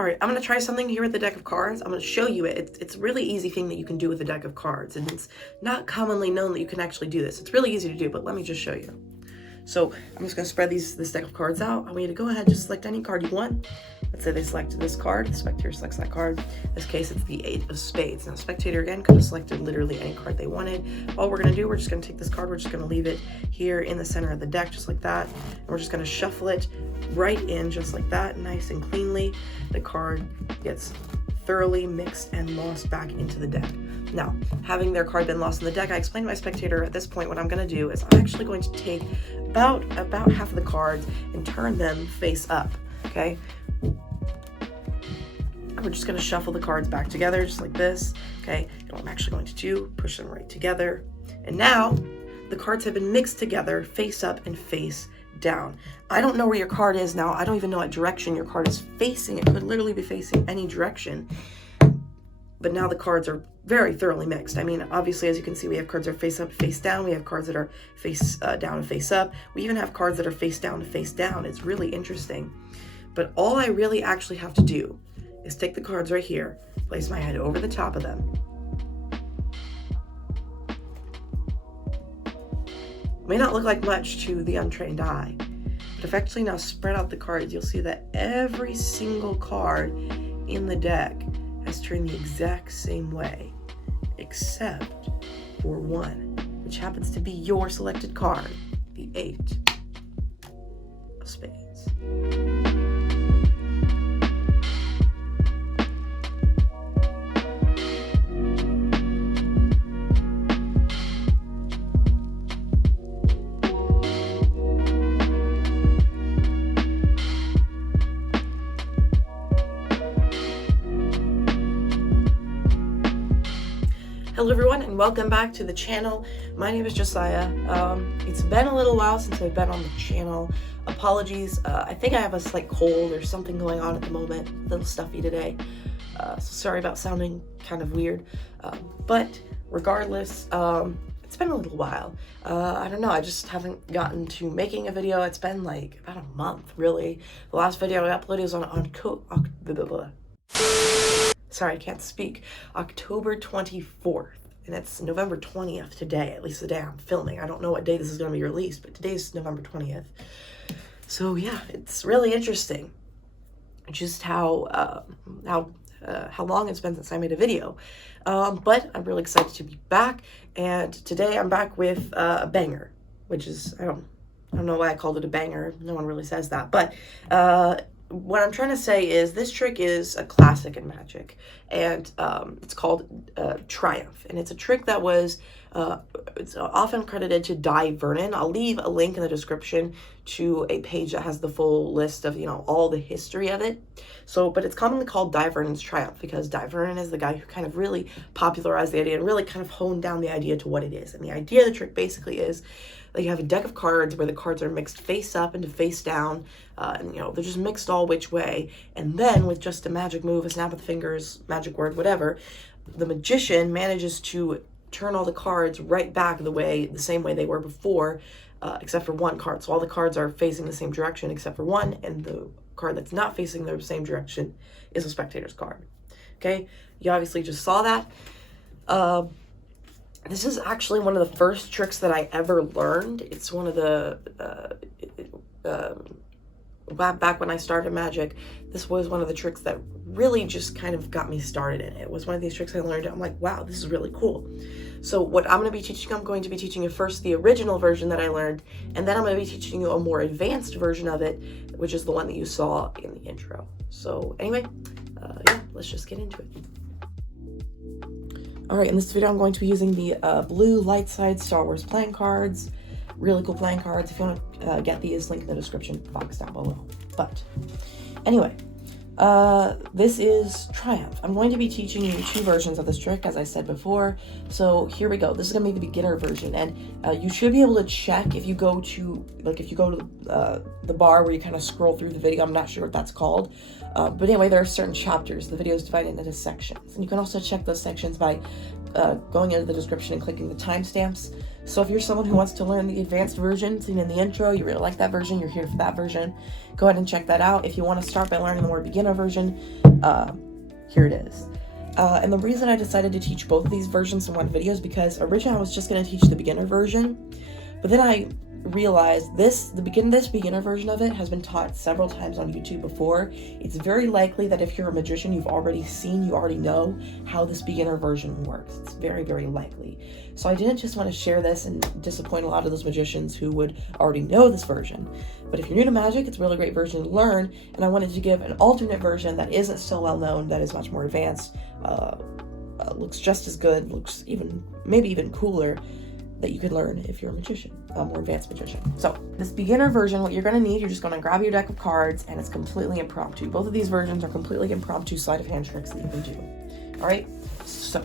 All right, I'm going to try something here with the deck of cards. I'm going to show you it. It's a really easy thing that you can do with a deck of cards, and it's not commonly known that you can actually do this. It's really easy to do, but let me just show you. So I'm just going to spread this deck of cards out. I want you to go ahead and just select any card you want. Let's say they selected this card. The spectator selects that card. In this case, it's the 8 of spades. Now, spectator, again, could have selected literally any card they wanted. All we're going to do, we're just going to take this card. We're just going to leave it here in the center of the deck, just like that. And we're just going to shuffle it right in, just like that, nice and cleanly. The card gets thoroughly mixed and lost back into the deck. Now, having their card been lost in the deck, I explained to my spectator at this point what I'm going to do is I'm actually going to take about half of the cards and turn them face up, okay? We're just going to shuffle the cards back together just like this, okay? And what I'm actually going to do, push them right together. And now the cards have been mixed together, face up and face down. I don't know where your card is now. I don't even know what direction your card is facing. It could literally be facing any direction. But now the cards are very thoroughly mixed. I mean, obviously, as you can see, we have cards that are face up, face down. We have cards that are face down and face up. We even have cards that are face down and face down. It's really interesting. But all I really actually have to do is take the cards right here, place my head over the top of them. May not look like much to the untrained eye, but if I actually now spread out the cards, you'll see that every single card in the deck has turned the exact same way, except for one, which happens to be your selected card, the 8 of spades. Hello everyone and welcome back to the channel. My name is Josiah. It's been a little while since I've been on the channel. Apologies. I think I have a slight cold or something going on at the moment. A little stuffy today. So sorry about sounding kind of weird. But regardless, it's been a little while. I don't know. I just haven't gotten to making a video. It's been like about a month, really. The last video I uploaded was on sorry, I can't speak. October 24th, and it's November 20th today, at least the day I'm filming. I don't know what day this is going to be released, but today's November 20th. So yeah, it's really interesting just how long it's been since I made a video. But I'm really excited to be back, and today I'm back with a banger, which is, I don't know why I called it a banger. No one really says that, but what I'm trying to say is this trick is a classic in Magic, and it's called Triumph, and it's a trick that was it's often credited to Di Vernon. I'll leave a link in the description to a page that has the full list of, all the history of it. So, but it's commonly called Di Vernon's Triumph because Di Vernon is the guy who kind of really popularized the idea and really kind of honed down the idea to what it is. And the idea of the trick basically is that you have a deck of cards where the cards are mixed face up into face down, and they're just mixed all which way. And then with just a magic move, a snap of the fingers, magic word, whatever, the magician manages to turn all the cards right back the same way they were before, except for one card. So all the cards are facing the same direction except for one, and the card that's not facing the same direction is a spectator's card. Okay, you obviously just saw that. This is actually one of the first tricks that I ever learned. It's one of the, back when I started Magic, this was one of the tricks that really just kind of got me started in it. It was one of these tricks I learned. I'm like, wow, this is really cool. So what I'm going to be teaching you first the original version that I learned, and then I'm going to be teaching you a more advanced version of it, which is the one that you saw in the intro. So anyway, yeah, let's just get into it. Alright, in this video I'm going to be using the blue light side Star Wars playing cards. Really cool playing cards. If you want to get these, link in the description box down below. But anyway, this is Triumph. I'm going to be teaching you 2 versions of this trick, as I said before. So here we go. This is going to be the beginner version, and you should be able to check if you go to the bar where you kind of scroll through the video. I'm not sure what that's called. But anyway, there are certain chapters. The video is divided into sections. And you can also check those sections by going into the description and clicking the timestamps. So if you're someone who wants to learn the advanced version, seen in the intro, you really like that version, you're here for that version, go ahead and check that out. If you want to start by learning the more beginner version, here it is. And the reason I decided to teach both of these versions in one video is because originally I was just going to teach the beginner version, but then I realized this beginner version of it has been taught several times on YouTube before. It's very likely that if you're a magician, you already know how this beginner version works. It's very, very likely. So I didn't just want to share this and disappoint a lot of those magicians who would already know this version. But if you're new to magic, it's a really great version to learn, and I wanted to give an alternate version that isn't so well known, that is much more advanced, looks just as good, looks maybe even cooler, that you could learn if you're a magician, a more advanced magician. So this beginner version, what you're going to need, you're just going to grab your deck of cards, and it's completely impromptu. Both of these versions are completely impromptu sleight of hand tricks that you can do. All right, so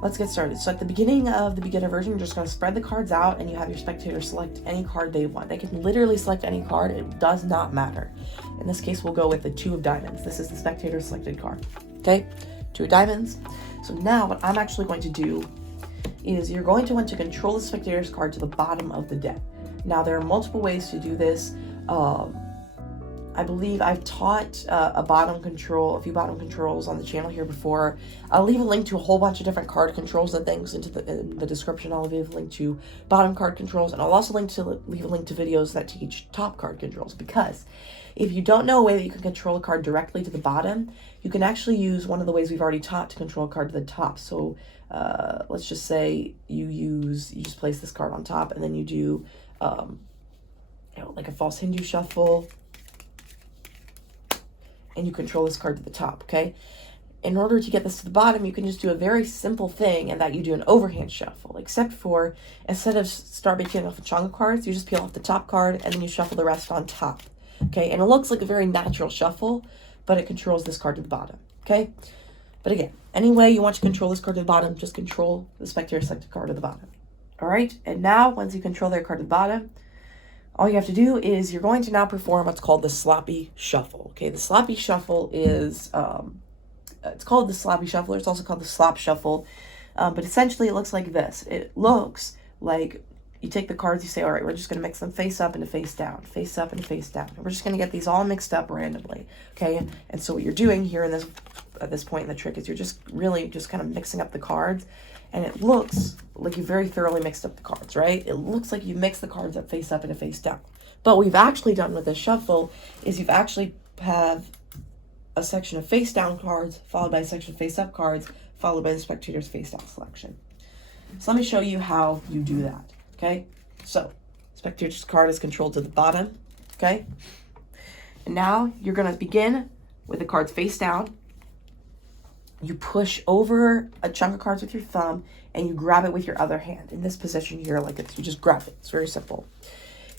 let's get started. So at the beginning of the beginner version, you're just going to spread the cards out, and you have your spectator select any card they want. They can literally select any card. It does not matter. In this case, we'll go with the 2 of diamonds. This is the spectator selected card. Okay, 2 of diamonds. So now what I'm actually going to do is you're going to want to control the spectator's card to the bottom of the deck. Now, there are multiple ways to do this. I believe I've taught a few bottom controls on the channel here before. I'll leave a link to a whole bunch of different card controls and things in the description. I'll leave a link to bottom card controls, and I'll also leave a link to videos that teach top card controls, because if you don't know a way that you can control a card directly to the bottom, you can actually use one of the ways we've already taught to control a card to the top. So let's just say you just place this card on top, and then you do like a false Hindu shuffle, and you control this card to the top, okay? In order to get this to the bottom, you can just do a very simple thing, and that you do an overhand shuffle, except for instead of start by peeling off a chunk of cards, you just peel off the top card, and then you shuffle the rest on top, okay? And it looks like a very natural shuffle, but it controls this card to the bottom, okay? But again, any way you want to control this card to the bottom, just control the spectator selected card to the bottom. All right, and now once you control their card to the bottom, all you have to do is you're going to now perform what's called the sloppy shuffle. Okay, the sloppy shuffle is, it's called the sloppy shuffle. It's also called the slop shuffle. But essentially it looks like this. It looks like you take the cards, you say, all right, we're just going to mix them face up and face down, face up and face down. And we're just going to get these all mixed up randomly. Okay, and so what you're doing here at this point in the trick is you're just really just kind of mixing up the cards. And it looks like you very thoroughly mixed up the cards, right? It looks like you mix the cards up face and face down. But what we've actually done with this shuffle is you've actually have a section of face down cards, followed by a section of face up cards, followed by the spectator's face down selection. So let me show you how you do that, okay? So, spectator's card is controlled to the bottom, okay? And now you're gonna begin with the cards face down. You push over a chunk of cards with your thumb, and you grab it with your other hand. In this position here, like it's, you just grab it. It's very simple.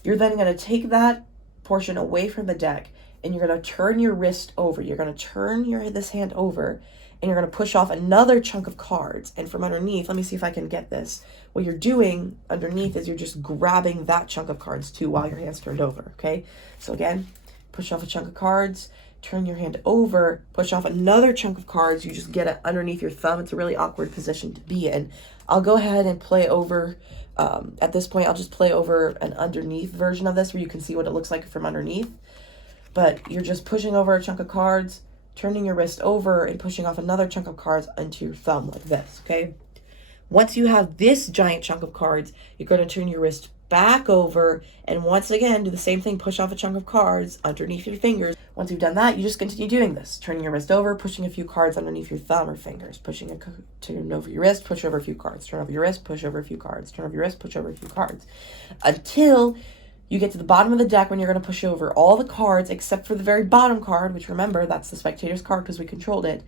You're then going to take that portion away from the deck, and you're going to turn your wrist over. You're going to turn this hand over, and you're going to push off another chunk of cards. And from underneath, let me see if I can get this. What you're doing underneath is you're just grabbing that chunk of cards too while your hand's turned over, okay? So again, push off a chunk of cards, turn your hand over, push off another chunk of cards. You just get it underneath your thumb. It's a really awkward position to be in. I'll go ahead and play over, at this point, I'll just play over an underneath version of this where you can see what it looks like from underneath. But you're just pushing over a chunk of cards, turning your wrist over, and pushing off another chunk of cards into your thumb like this, okay? Once you have this giant chunk of cards, you're going to turn your wrist back over, and once again, do the same thing, push off a chunk of cards underneath your fingers. Once you've done that, you just continue doing this, turning your wrist over, pushing a few cards underneath your thumb or fingers, turn over your wrist, push over a few cards, turn over your wrist, push over a few cards, turn over your wrist, push over a few cards, until you get to the bottom of the deck when you're going to push over all the cards except for the very bottom card, which remember, that's the spectator's card because we controlled it.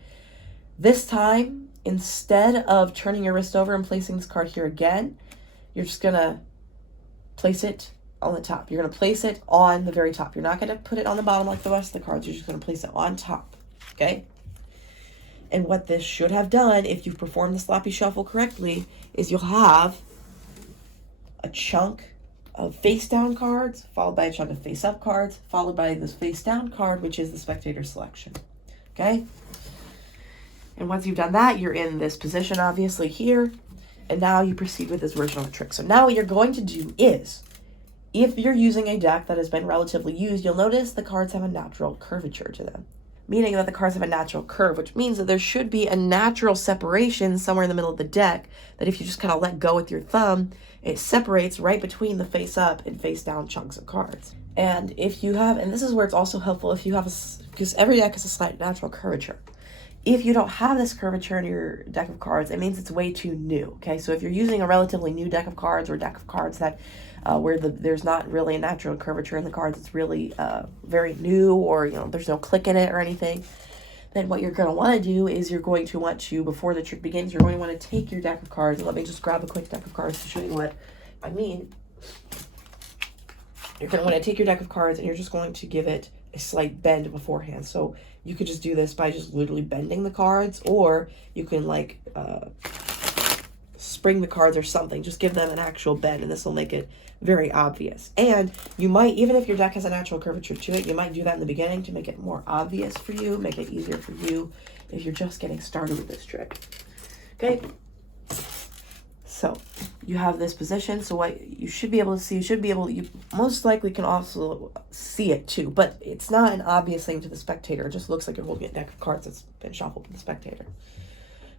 This time, instead of turning your wrist over and placing this card here again, you're just going to place it on the top. You're going to place it on the very top. You're not going to put it on the bottom like the rest of the cards. You're just going to place it on top, okay? And what this should have done, if you've performed the sloppy shuffle correctly, is you'll have a chunk of face down cards, followed by a chunk of face up cards, followed by this face down card, which is the spectator selection, okay? And once you've done that, you're in this position, obviously, here. And now you proceed with this version of the trick. So now what you're going to do is, if you're using a deck that has been relatively used, you'll notice the cards have a natural curvature to them. Meaning that the cards have a natural curve, which means that there should be a natural separation somewhere in the middle of the deck, that if you just kind of let go with your thumb, it separates right between the face up and face down chunks of cards. And if you have, and this is where it's also helpful if you have because every deck has a slight natural curvature. If you don't have this curvature in your deck of cards, it means it's way too new, okay? So if you're using a relatively new deck of cards, or a deck of cards that where there's not really a natural curvature in the cards, it's really very new, or there's no click in it or anything, then what you're going to want to do is you're going to want to, before the trick begins, you're going to want to take your deck of cards, and let me just grab a quick deck of cards to show you what I mean. You're going to want to take your deck of cards, and you're just going to give it a slight bend beforehand. So you could just do this by just literally bending the cards, or you can like spring the cards or something. Just give them an actual bend, and this will make it very obvious. And you might, even if your deck has a natural curvature to it, you might do that in the beginning to make it more obvious for you, make it easier for you if you're just getting started with this trick. Okay, so you have this position. So what you should be able to see, you most likely can also see it too, but it's not an obvious thing to the spectator. It just looks like you're holding a deck of cards that's been shuffled to the spectator.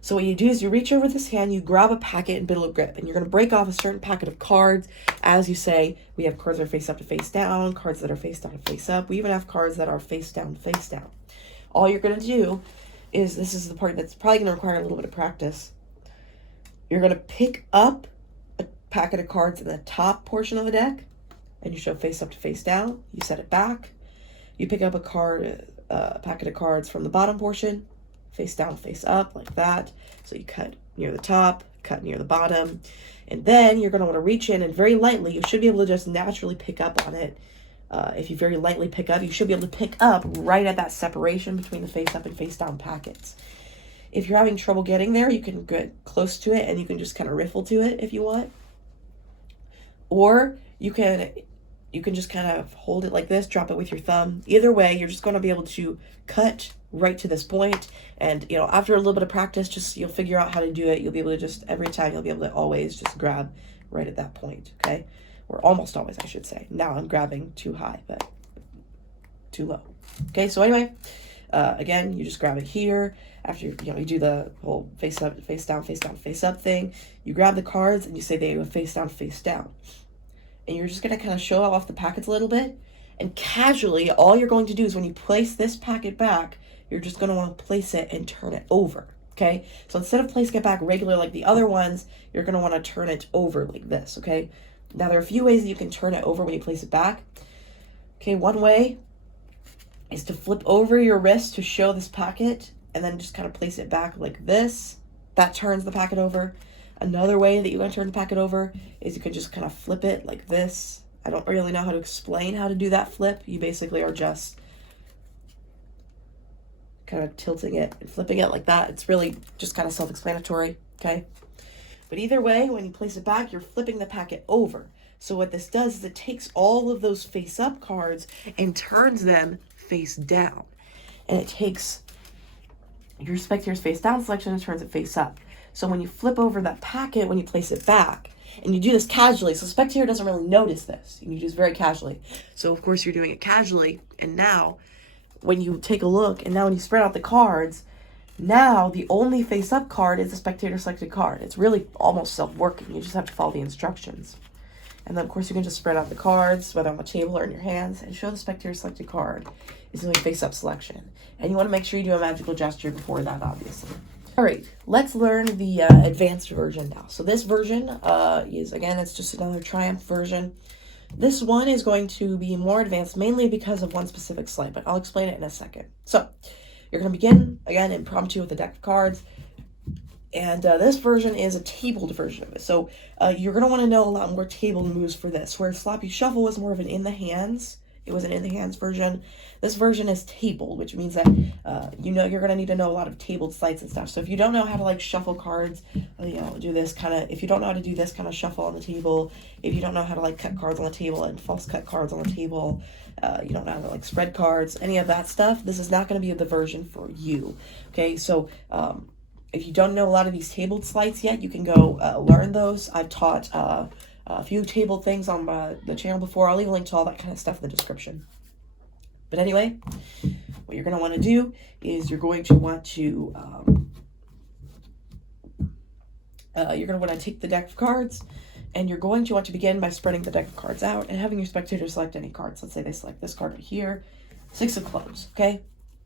So what you do is you reach over this hand, you grab a packet and biddle grip, and you're going to break off a certain packet of cards. As you say, we have cards that are face up to face down, cards that are face down to face up. We even have cards that are face down to face down. All you're going to do is, this is the part that's probably going to require a little bit of practice. You're going to pick up a packet of cards in the top portion of the deck, and you show face up to face down. You set it back. You pick up a packet of cards from the bottom portion, face down, face up, like that. So you cut near the top, cut near the bottom, and then you're going to want to reach in and very lightly, you should be able to just naturally pick up on it. If you very lightly pick up, you should be able to pick up right at that separation between the face up and face down packets. If you're having trouble getting there, you can get close to it and you can just kind of riffle to it if you want. Or you can just kind of hold it like this, drop it with your thumb. Either way, you're just going to be able to cut right to this point. And, after a little bit of practice, you'll figure out how to do it. You'll be able to just, every time, you'll be able to always just grab right at that point, okay? Or almost always, I should say. Now I'm grabbing too high, but too low. Okay, so anyway, again, you just grab it here. After, you do the whole face up, face down, face up thing. You grab the cards and you say they go face down, face down. And you're just going to kind of show off the packets a little bit. And casually, all you're going to do is when you place this packet back, you're just going to want to place it and turn it over, okay? So instead of placing it back regular like the other ones, you're going to want to turn it over like this, okay? Now, there are a few ways that you can turn it over when you place it back. Okay, one way is to flip over your wrist to show this packet, and then just kind of place it back like this. That turns the packet over. Another way that you're going to turn the packet over is you can just kind of flip it like this. I don't really know how to explain how to do that flip. You basically are just kind of tilting it and flipping it like that. It's really just kind of self-explanatory, okay? But either way, when you place it back, you're flipping the packet over. So what this does is it takes all of those face-up cards and turns them face down. And it takes your spectator's face-down selection and turns it face-up. So when you flip over that packet, when you place it back, and you do this casually, so the spectator doesn't really notice this. You do this very casually. So, of course, you're doing it casually, and now when you take a look, and now when you spread out the cards, now the only face-up card is the spectator-selected card. It's really almost self-working. You just have to follow the instructions. And then, of course, you can just spread out the cards, whether on the table or in your hands, and show the spectator-selected card is doing face-up selection. And you want to make sure you do a magical gesture before that, obviously. All right, let's learn the advanced version now. So this version is, again, it's just another Triumph version. This one is going to be more advanced, mainly because of one specific slide, but I'll explain it in a second. So you're going to begin, again, impromptu with a deck of cards. And this version is a tabled version of it. So you're going to want to know a lot more tabled moves for this, where Sloppy Shuffle was more of an in-the-hands. It was an in-the-hands version. This version is tabled, which means that, you're going to need to know a lot of tabled sleights and stuff. So if you don't know how to, shuffle cards, do this kind of, if you don't know how to do this kind of shuffle on the table, if you don't know how to, cut cards on the table and false cut cards on the table, you don't know how to, spread cards, any of that stuff, this is not going to be the version for you, okay? So, If you don't know a lot of these tabled sleights yet, you can go learn those. I've taught a few tabled things on the channel before. I'll leave a link to all that kind of stuff in the description. But anyway, what you're going to want to do is you're going to want to take the deck of cards, and you're going to want to begin by spreading the deck of cards out and having your spectator select any cards. Let's say they select this card right here, 6 of clubs, okay?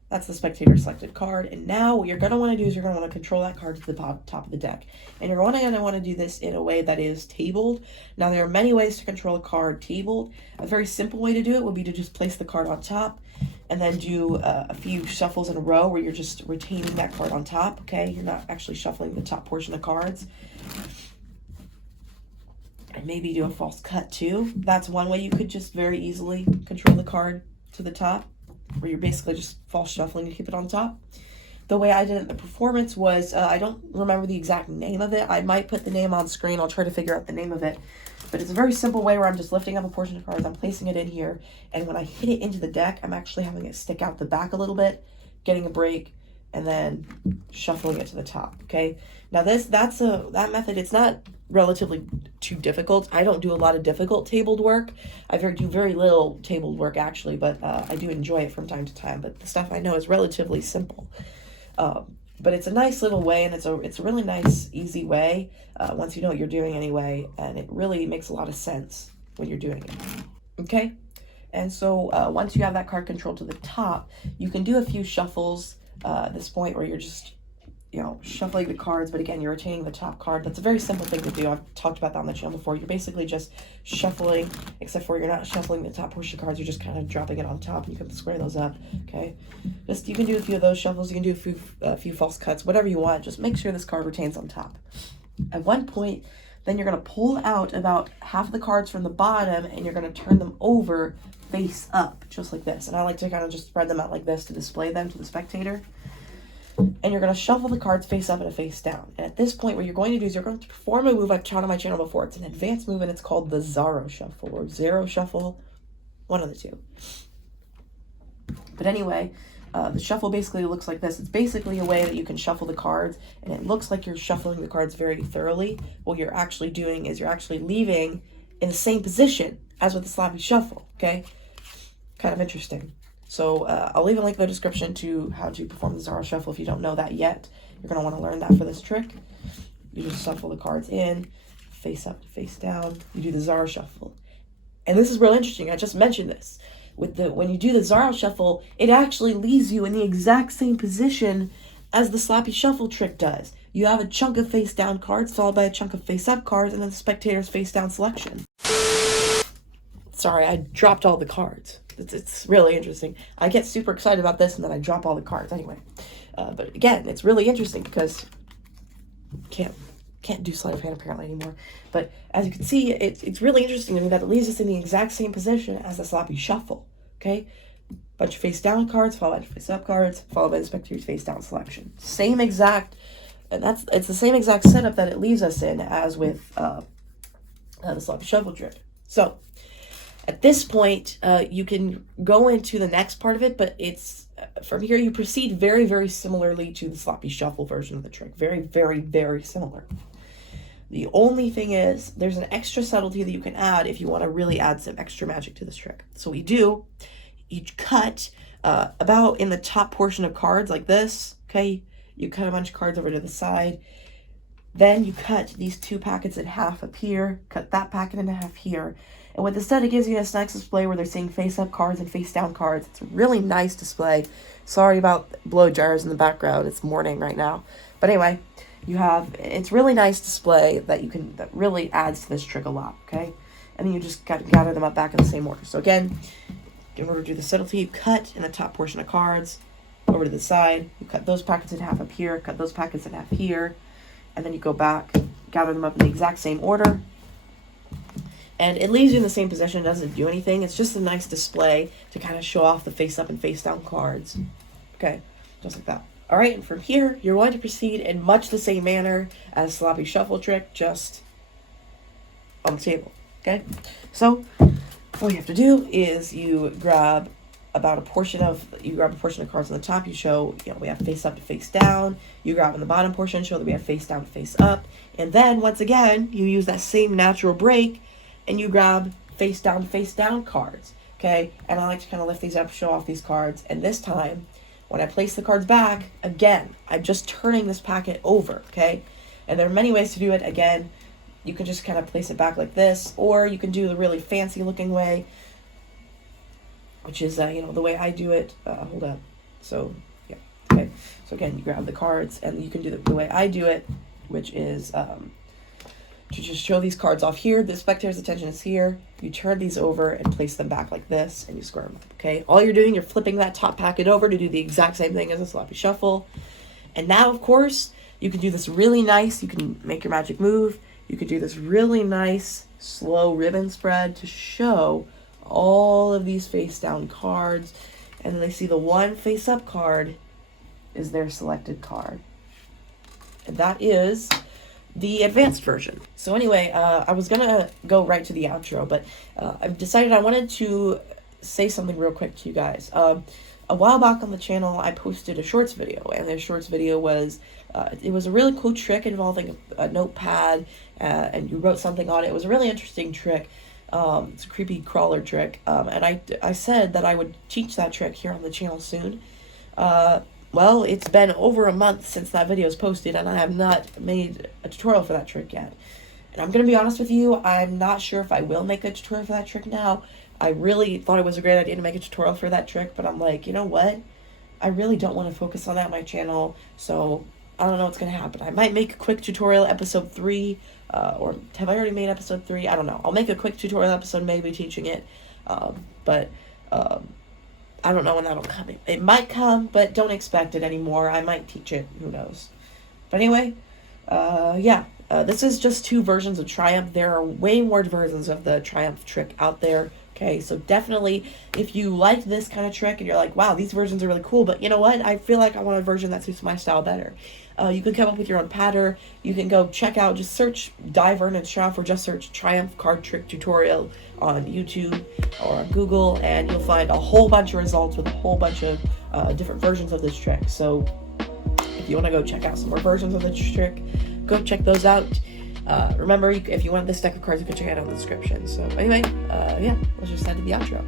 That's the spectator selected card. And now what you're going to want to do is you're going to want to control that card to the top of the deck. And you're going to want to do this in a way that is tabled. Now, there are many ways to control a card tabled. A very simple way to do it would be to just place the card on top and then do a few shuffles in a row where you're just retaining that card on top, okay? You're not actually shuffling the top portion of cards. And maybe do a false cut too. That's one way you could just very easily control the card to the top, where you're basically just false shuffling to keep it on top. The way I did it in the performance was, I don't remember the exact name of it. I might put the name on screen. I'll try to figure out the name of it. But it's a very simple way where I'm just lifting up a portion of cards. I'm placing it in here. And when I hit it into the deck, I'm actually having it stick out the back a little bit, getting a break, and then shuffling it to the top, okay? Now that method, it's not relatively too difficult. I don't do a lot of difficult tabled work. I do very little tabled work actually, but I do enjoy it from time to time. But the stuff I know is relatively simple. But it's a nice little way, and it's a really nice, easy way once you know what you're doing anyway, and it really makes a lot of sense when you're doing it, okay? And so once you have that card controlled to the top, you can do a few shuffles at this point where you're just, shuffling the cards, but again, you're retaining the top card. That's a very simple thing to do. I've talked about that on the channel before. You're basically just shuffling, except for you're not shuffling the top portion of cards. You're just kind of dropping it on top, and you can square those up, okay? You can do a few of those shuffles. You can do a few false cuts, whatever you want. Just make sure this card retains on top. At one point, then you're going to pull out about half the cards from the bottom, and you're going to turn them over face up, just like this. And I like to kind of just spread them out like this to display them to the spectator. And you're going to shuffle the cards face up and face down. And at this point, what you're going to do is you're going to perform a move I've taught on my channel before. It's an advanced move, and it's called the Zaro Shuffle or Zero Shuffle, one of the two. But anyway, the shuffle basically looks like this. It's basically a way that you can shuffle the cards, and it looks like you're shuffling the cards very thoroughly. What you're actually doing is you're actually leaving in the same position as with the sloppy shuffle, okay? Kind of interesting. So I'll leave a link in the description to how to perform the Zaro Shuffle if you don't know that yet. You're going to want to learn that for this trick. You just shuffle the cards in, face up, face down. You do the Zaro Shuffle. And this is real interesting. I just mentioned this. When you do the Zaro Shuffle, it actually leaves you in the exact same position as the sloppy shuffle trick does. You have a chunk of face down cards followed by a chunk of face up cards, and then the spectator's face down selection. Sorry, I dropped all the cards. It's really interesting. I get super excited about this, and then I drop all the cards anyway. But again, it's really interesting because can't do sleight of hand apparently anymore. But as you can see, it's really interesting to me that it leaves us in the exact same position as the sloppy shuffle. Okay, bunch of face down cards followed by face up cards followed by the spectator's face down selection. Same exact, and it's the same exact setup that it leaves us in as with the sloppy shuffle trick. So at this point, you can go into the next part of it, but it's from here you proceed very, very similarly to the sloppy shuffle version of the trick. Very, very, very similar. The only thing is there's an extra subtlety that you can add if you want to really add some extra magic to this trick. So what you do, you cut about in the top portion of cards like this, okay? You cut a bunch of cards over to the side. Then you cut these two packets in half up here, cut that packet in half here. And what this does, it gives you a nice display where they're seeing face-up cards and face-down cards. It's a really nice display. Sorry about blow jars in the background. It's morning right now. But anyway, it's really nice display that really adds to this trick a lot, okay? And then you just gather them up back in the same order. So again, in order to do the subtlety, you cut in the top portion of cards over to the side. You cut those packets in half up here, cut those packets in half here, and then you go back, gather them up in the exact same order. And it leaves you in the same position. It doesn't do anything. It's just a nice display to kind of show off the face-up and face-down cards. Okay, just like that. All right, and from here, you're going to proceed in much the same manner as sloppy shuffle trick, just on the table. Okay, so all you have to do is you grab about you grab a portion of cards on the top, you show, we have face up to face down. You grab on the bottom portion, show that we have face down to face up. And then, once again, you use that same natural break, and you grab face down cards, okay? And I like to kind of lift these up, show off these cards. And this time, when I place the cards back, again, I'm just turning this packet over, okay? And there are many ways to do it. Again, you can just kind of place it back like this, or you can do the really fancy looking way, which is, the way I do it. Hold up. So, yeah, okay. So again, you grab the cards, and you can do the way I do it, which is to just show these cards off here. The spectator's attention is here. You turn these over and place them back like this, and you square them up, okay? All you're doing, you're flipping that top packet over to do the exact same thing as a sloppy shuffle. And now, of course, you can do this really nice. You can make your magic move. You could do this really nice, slow ribbon spread to show all of these face down cards, and then they see the one face up card is their selected card, and that is the advanced version. So anyway, I was gonna go right to the outro, but I've decided I wanted to say something real quick to you guys. A while back on the channel, I posted a shorts video, and the shorts video was it was a really cool trick involving a notepad, and you wrote something on it. It was a really interesting trick. It's a creepy crawler trick, and I said that I would teach that trick here on the channel soon. Well, it's been over a month since that video was posted, and I have not made a tutorial for that trick yet. And I'm going to be honest with you, I'm not sure if I will make a tutorial for that trick now. I really thought it was a great idea to make a tutorial for that trick, but I'm like, you know what? I really don't want to focus on that on my channel, so I don't know what's going to happen. I might make a quick tutorial episode 3, or have I already made episode 3? I don't know. I'll make a quick tutorial episode, maybe teaching it, but I don't know when that'll come. It might come, but don't expect it anymore. I might teach it. Who knows? But anyway, this is just 2 versions of Triumph. There are way more versions of the Triumph trick out there. Okay, so definitely, if you like this kind of trick and you're like, wow, these versions are really cool, but you know what? I feel like I want a version that suits my style better. You can come up with your own pattern. You can go check out, just search Diver and Triumph, or just search Triumph card trick tutorial on YouTube or on Google, and you'll find a whole bunch of results with a whole bunch of different versions of this trick. So if you want to go check out some more versions of this trick, go check those out. Remember, if you want this deck of cards, you can check it out in the description. So anyway, let's just head to the outro.